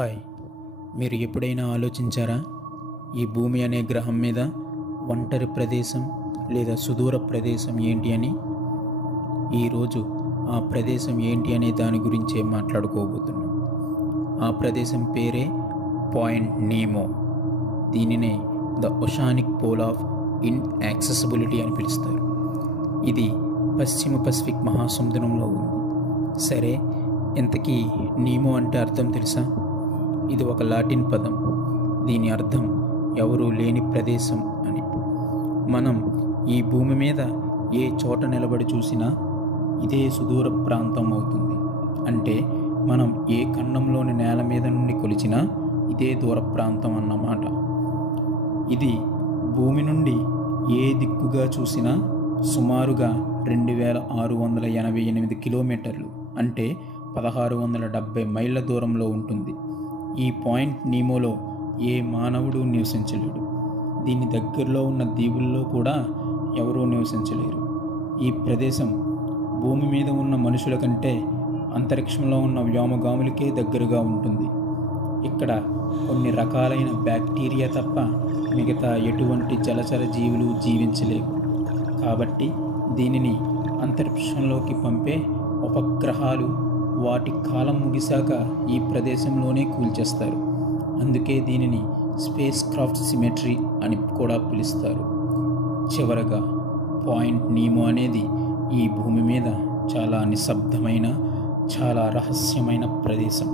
Hi, మీరు ఎప్పుడైనా ఆలోచించారా? ఈ భూమి అనే గ్రహం మీద ఒంటరి ప్రదేశం లేదా సుదూర ప్రదేశం ఏంటి అని? ఈరోజు ఆ ప్రదేశం ఏంటి అనే దాని గురించే మాట్లాడుకోబోతున్నాం. ఆ ప్రదేశం పేరే పాయింట్ నీమో. దీనినే the oceanic pole of inaccessibility అని పిలుస్తారు. ఇది పశ్చిమ పసిఫిక్ మహాసముద్రంలో ఉంది. సరే, ఇంతకీ నీమో అంటే అర్థం తెలుసా? ఇది ఒక లాటిన్ పదం. దీని అర్థం ఎవరూ లేని ప్రదేశం అని. మనం ఈ భూమి మీద ఏ చోట నిలబడి చూసినా ఇదే సుదూర ప్రాంతం అవుతుంది. అంటే మనం ఏ ఖండంలోని నేల మీద నుండి కొలిచినా ఇదే దూర ప్రాంతం అన్నమాట. ఇది భూమి నుండి ఏ దిక్కుగా చూసినా సుమారుగా 2688 కిలోమీటర్లు, అంటే 1670 మైళ్ళ దూరంలో ఉంటుంది. ఈ పాయింట్ నీమోలో ఏ మానవుడు నివసించలేడు. దీని దగ్గరలో ఉన్న దీవుల్లో కూడా ఎవరూ నివసించలేరు. ఈ ప్రదేశం భూమి మీద ఉన్న మనుషుల కంటే అంతరిక్షంలో ఉన్న వ్యోమగాములకే దగ్గరగా ఉంటుంది. ఇక్కడ కొన్ని రకాలైన బ్యాక్టీరియా తప్ప మిగతా ఎటువంటి జలచర జీవులు జీవించలేవు. కాబట్టి దీనిని అంతరిక్షంలోకి పంపే ఉపగ్రహాలు వాటి కాలం ముగిశాక ఈ ప్రదేశంలోనే కూల్చేస్తారు. అందుకే దీనిని స్పేస్ క్రాఫ్ట్ సిమెట్రీ అని కూడా పిలుస్తారు. చివరగా పాయింట్ నీమో అనేది ఈ భూమి మీద చాలా నిశ్శబ్దమైన, చాలా రహస్యమైన ప్రదేశం.